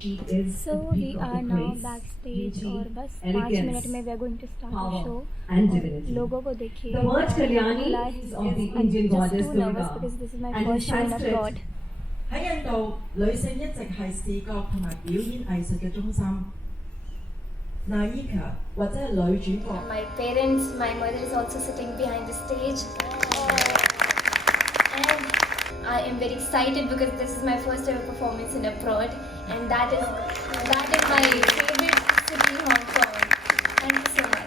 So we are now backstage और बस 5 मिनट में we are going to start the show. लोगों को देखिए. The word Kalyani is of the Indian goddess Just too nervous Durga. because this is my And first show in in abroad. 喺印度，女性一直係視覺同埋表演藝術嘅中心。Naika 或者係女主角。My parents, my mother is also sitting behind the stage. And I am very excited because this is my first ever performance in abroad, and that is my favorite city, Hong Kong. Thank you so much.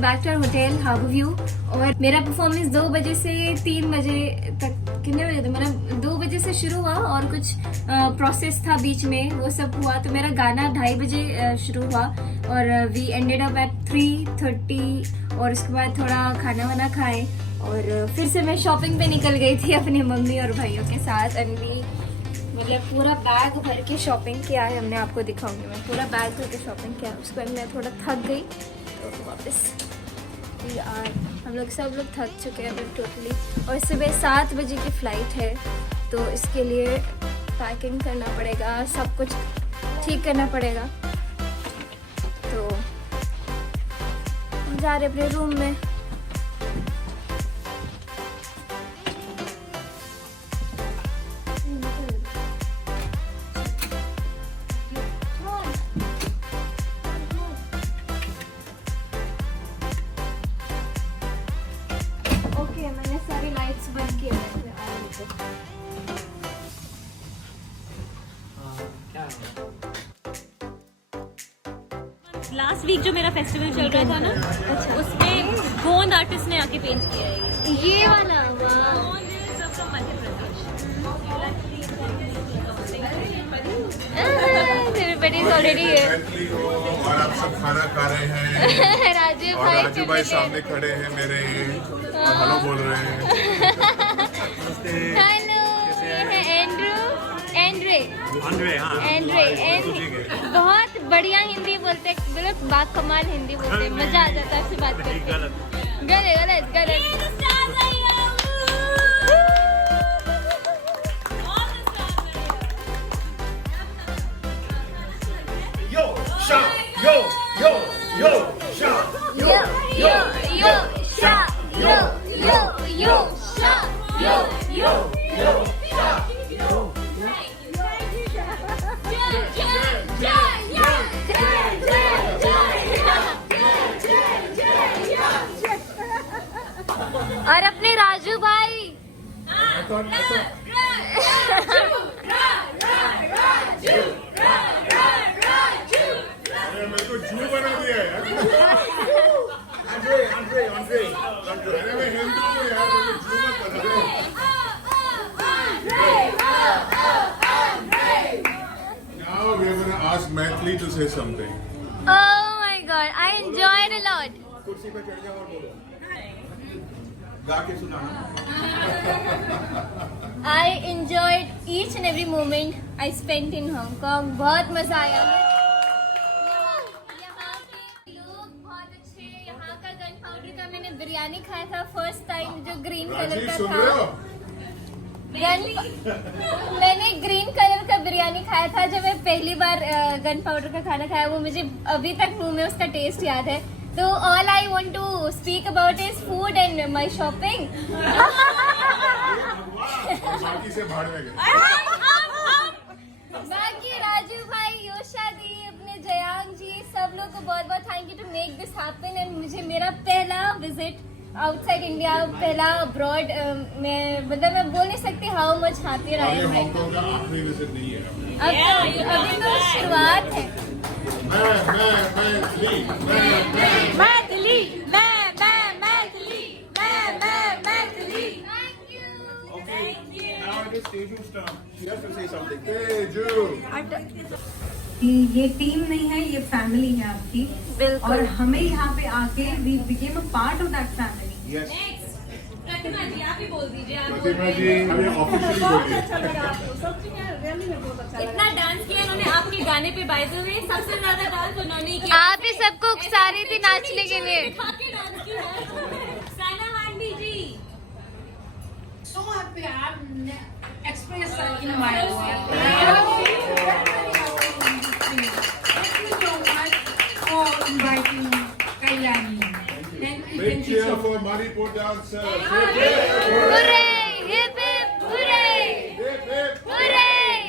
Back to hotel Harbour View. और मेरा परफॉर्मेंस 2 बजे से 3 बजे तक, कितने बजे थे, मतलब 2 बजे से शुरू हुआ और कुछ प्रोसेस था बीच में, वो सब हुआ। तो मेरा गाना 2:30 बजे शुरू हुआ और वी एंडेड अप एट 3:30। और उसके बाद थोड़ा खाना वाना खाए और फिर से मैं शॉपिंग पे निकल गई थी अपनी मम्मी और भाइयों के साथ। एंड वी मतलब पूरा बैग भर के शॉपिंग किया है हमने, आपको दिखाऊंगी मैं। पूरा बैग भर के शॉपिंग किया, उसके बाद मैं थोड़ा थक गई तो वापस यार हम लोग सब लोग थक चुके हैं टोटली। और सुबह 7 बजे की फ़्लाइट है तो इसके लिए पैकिंग करना पड़ेगा, सब कुछ ठीक करना पड़ेगा। तो हम जा रहे अपने रूम में। मैंने सारी लाइट्स बंद किए हैं। लास्ट वीक जो मेरा फेस्टिवल चल रहा था ना, अच्छा, उसमें गोंद आर्टिस्ट ने आके पेंट किया है ये वाला। मध्य Pradesh. Is already here Maithili हो और आप सब खाना खा रहे हैं राजू और भाई राजू भाई सामने खड़े हैं मेरे और हेलो बोल रहे हैं। हेलो ये है एंड्रे बहुत बढ़िया हिंदी बोलते हैं, मतलब बाकमाल हिंदी बोलते हैं, मजा आ जाता है आपसे बात करके। गलत Yo, shout, yo, yo, yo, shout, yo shout, yo shout, yo और अपने राजू भाई मेरे को जू बना दिया है यार। Andre, अरे मैं हिंदू हूँ यार, मेरे को जू मत बना। Now we're gonna ask Maithili to say something. Oh my god, I enjoyed a lot. कुर्सी पे चढ़ जाओ और बोलो। गा के सुनाना। I enjoyed each and every moment I spent in Hong Kong. बहुत मजा आया। यहाँ पे लोग बहुत अच्छे, यहाँ का गन पाउडर का मैंने बिरयानी खाया था फर्स्ट टाइम, जो ग्रीन कलर राजीव का सुन था। रहे हो? मैंने ग्रीन कलर का बिरयानी खाया था जब मैं पहली बार गन पाउडर का खाना खाया, वो मुझे अभी तक मुंह में उसका टेस्ट याद है। तो all I want to speak about is food and my shopping. बाकी से भाड़ में गए। बाकी राजू भाई, योशा दी, अपने जयांग जी, सब लोग को बहुत बहुत thank you to make this happen. And मुझे मेरा पहला विजिट आउटसाइड इंडिया, पहला अब्रॉड, मैं मतलब मैं बोल नहीं सकती how much happy I am right now. का आखिरी विजिट नहीं है। अभी तो शुरुआत है। Maithili. Now it is Teju's turn. She has to say something. Teju. ये टीम नहीं है, ये फैमिली है आपकी। बिल्कुल। और हमें यहाँ पे आके we became a part of that family. Yes. प्रतिमा जी आप ही बोल दीजिए। प्रतिमा जी हमें ऑफिशियली बोलिए। इतना डांस किया इन्होंने आपके गाने पे, बाय द वे सबसे ज्यादा डांस उन्होंने किया। आप ही सबको उकसा रही थी नाचने के लिए। खाके डांस किया है। साना हांडी जी। So happy I express in my words. Thank you so much for inviting Kailani. Big cheer for Manipur dancers. Hooray! Hip hip hooray! Hip hip. Hooray!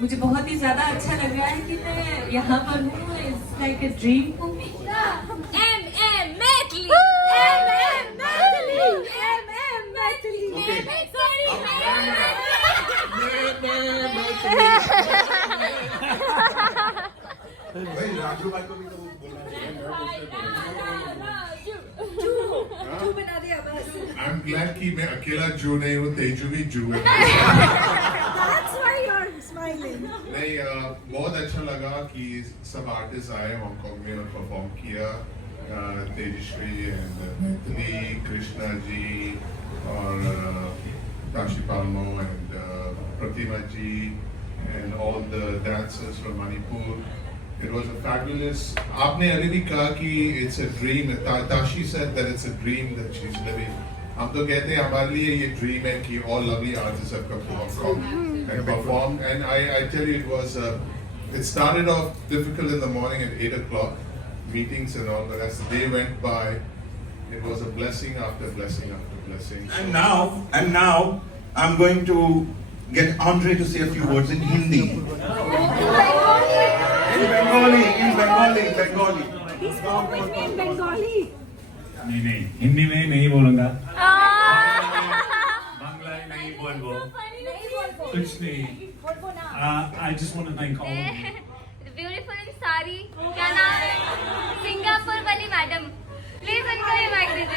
मुझे बहुत ही ज्यादा अच्छा लग रहा है कि मैं यहाँ पर हूँ। It's like a dream for me. Maithili. Okay. भाई राजू भाई को भी तो बोलना चाहिए। I'm glad कि मैं अकेला जू नहीं हूँ, तेजू भी जू है। नहीं, बहुत अच्छा लगा कि सब आर्टिस्ट आए हांगकांग में और परफॉर्म किया। तेजश्री एंड मैथिली, कृष्णा जी और Tashi Palmo and Pratima ji and all the dancers from Manipur. It was a fabulous. आपने अभी भी कहा कि it's a dream. Tashi said that it's a dream that she's living. हम तो कहते हैं हमारे लिए ये dream है कि all lovely artists have come to Hong Kong and performed. And I tell you, it started off difficult in the morning at 8 o'clock, meetings and all. But as the day went by, it was a blessing after blessing after blessing. And now, I'm going to get Andre to say a few words in Hindi. In Bengali. नहीं हिंदी में नहीं बोलूंगा, बांग्ला नहीं बोलूंगा, कुछ नहीं। I just want to thank all of you. Beautiful in sari, क्या नाम है? सिंगापुर वाली मैडम, प्लीज उनको ये माइक दीजिए।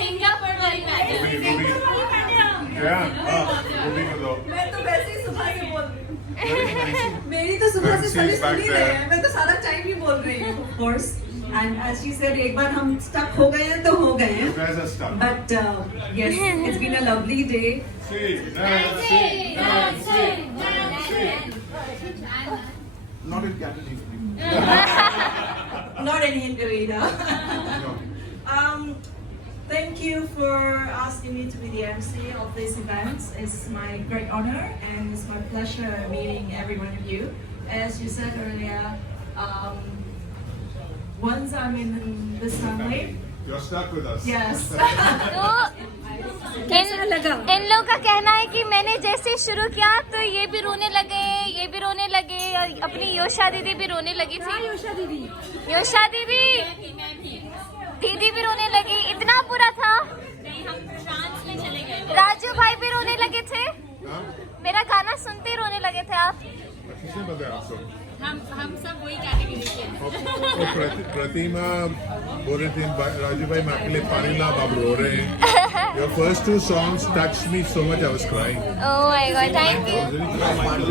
सिंगापुर वाली मैडम। वो भी कर दो। मैं तो वैसे ही सुबह से बोल रही हूँ। मेरी तो सुबह से सभी Nancy is back सुन ही रहे हैं, मैं तो सारा टाइम ही बोल रही हूँ of course and as she said एक बार हम stuck हो गए हैं तो हो गए हैं You guys are stuck. but yes it's been a lovely day. See, Nancy. Not in Cantonese. Not in Hindi either. No. Thank you for asking me to be the MC of this event. It's my great honor and it's my pleasure meeting every one of you. As you said earlier, once I'm in this family, You're stuck with us. yes. इन लोग का कहना है कि मैंने जैसे शुरू किया तो ये भी रोने लगे और अपनी योशा दीदी भी रोने लगी थी। योशा दीदी भी रोने लगी, इतना बुरा था। राजू भाई भी रोने लगे थे, हाँ? मेरा गाना सुनते ही रोने लगे थे आप। किसने बताया आपको? हम सब वही कैटेगरी के हैं। और प्रतिमा बोल रही थी राजू भाई मैं आपके लिए पानी ला, आप रो रहे हैं। Your first two songs touched me so much I was crying. Oh my God, thank you.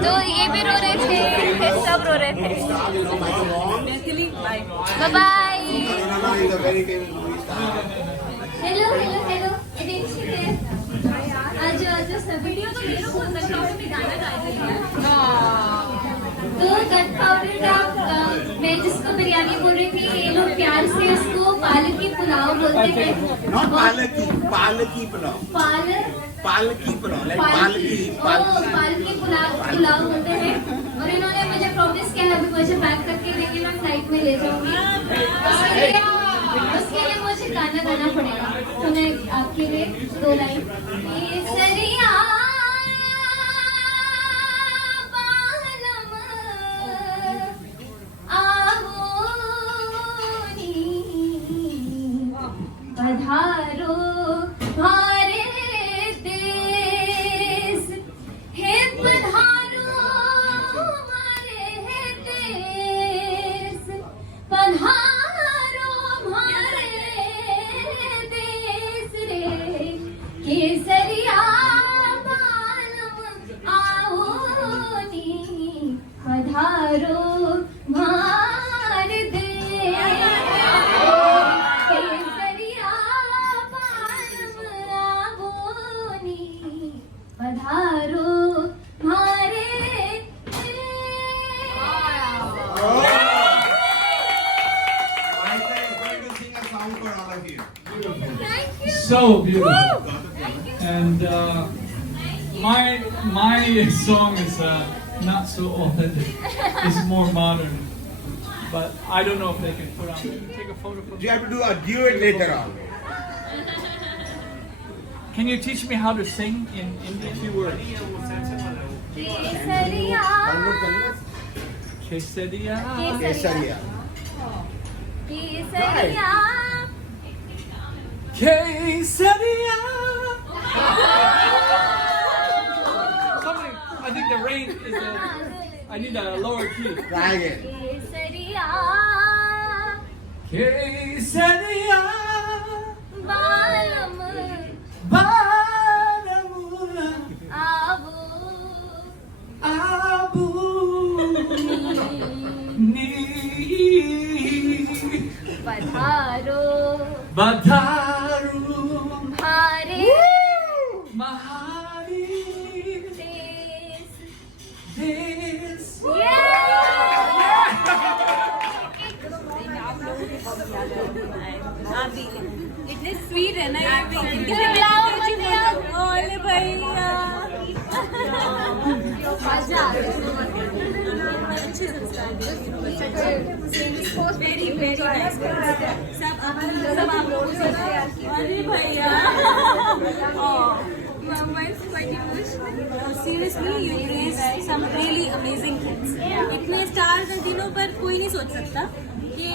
तो ये भी रो रहे थे, सब रो रहे थे। Bye bye. Hello hello hello, आज सब वीडियो तो मेरे को गनपाउडर में गाना गा रही है। तो गनपाउडर का मैं जिसको बिरयानी बोल रही थी, ये लोग प्यार से उसको पालक की पुलाव बोलते हैं। Not पालकी पुलाव। पालकी पुलाव, like पालकी पुलाव बोलते हैं। और इन्होंने मुझे प्रॉमिस किया है अभी मुझे पैक करके लेके मैं फ्लाइट में ले जाऊंगी। उसके लिए मुझे गाना गाना पड़ेगा। तो मैं आपके लिए 2 लाइन केसरिया पधारो हमारे देश, हे पधारो हमारे देश, पधारो हमारे देश रे, केसरिया बालम आओ नी, पधारो हमारे देश। पधारो हमारे So beautiful. And my song is not so old. It's more modern. But I don't know if they can put on. Take a photo from. You have to do a duet later on. Can you teach me how to sing in Indian? Few words. Kesariya Kesadia. Kesaria. Kesariya Kesadia. Something. I think the rain is I need a lower key. Try again. केसरिया Kesadia. बालम Badamuna. आवो Abu. Ni. पधारो Badaru. हमारे Mahari. देश। This. इतने स्वीट है ना ओले भैया वेरी वेरी सब आप लोगों से अरे भैया Seriously, you raised some really amazing things. इतने स्टार्स दिनों पर कोई नहीं सोच सकता कि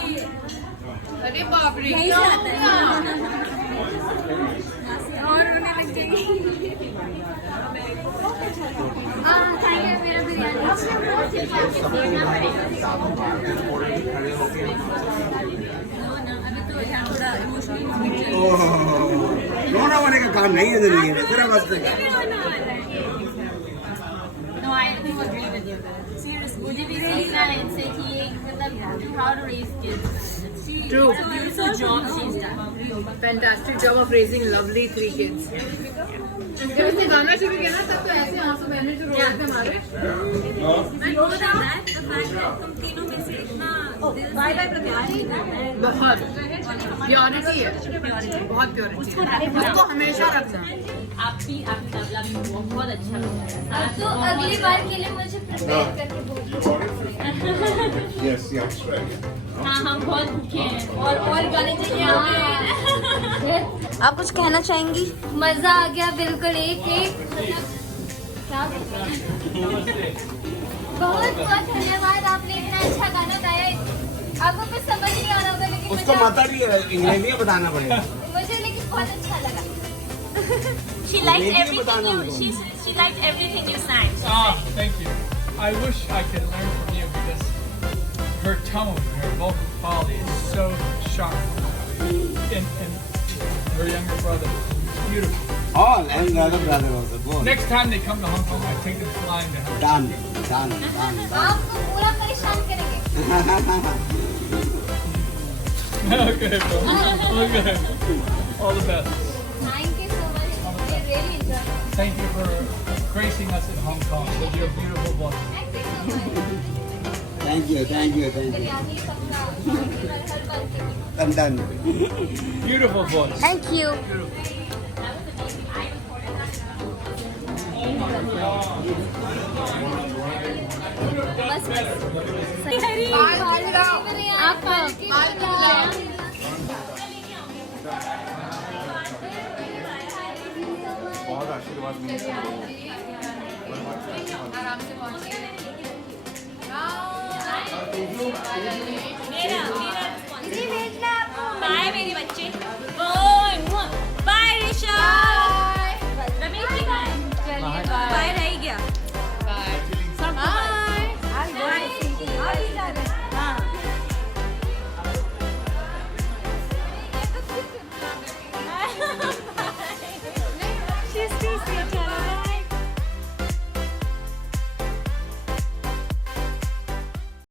अरे बाप रे यही से आता है और रोने लग जाएगी। मेरा बिरयानी अभी तो यहाँ थोड़ा इमोशनली रोना होने का काम नहीं है जिंदगी में, सिर्फ बस No, I think I agree with you. Seriously, मुझे भी really nice है कि ये मतलब how to raise kids. True. It's a beautiful job she's done. Fantastic job of raising lovely 3 kids. जब उसने गाना शुरू किया ना तब तो ऐसे आंसू बहने शुरू हो गए थे हमारे. And more than that, the fact that तुम तीनों में से इतना दिल से प्यार करते हैं. बहुत प्योरिटी है, बहुत प्योरिटी है, उसको हमेशा रखना. आपकी मुकाबला भी बहुत अच्छा लगा. अब तो अगली बार के लिए मुझे प्रिपेयर करके You ordered for Yes, yeah, that's right. हाँ हम बहुत भूखे हैं और गाने चाहिए हमें. आप कुछ कहना चाहेंगी? मजा आ गया बिल्कुल एक क्या बहुत बहुत धन्यवाद, आपने इतना अच्छा गाना गाया. आपको कुछ समझ नहीं आ रहा होगा लेकिन उसको मत ही इंग्रेडिएंट बताना पड़ेगा. मुझे लेकिन बहुत अच्छा लगा. She liked everything you. She liked everything you sang. Thank you. I wish I could learn from you because her tone, her vocal quality is so sharp. And her younger brother, it's beautiful. All and the other brother also. Go. Next time they come to Hong Kong, I take them flying to her. Done. आपको पूरा परेशान करेंगे. Okay, bro. Okay. All the best. Thank you so much. We really enjoyed it. Thank you for gracing us in Hong Kong with your beautiful voice. Thank you so much. Thank you. Biryani पक्का हर बार की. I'm done. Beautiful voice. Thank you. बहुत आशीर्वाद मिले. आराम से पहुंचे. मेरा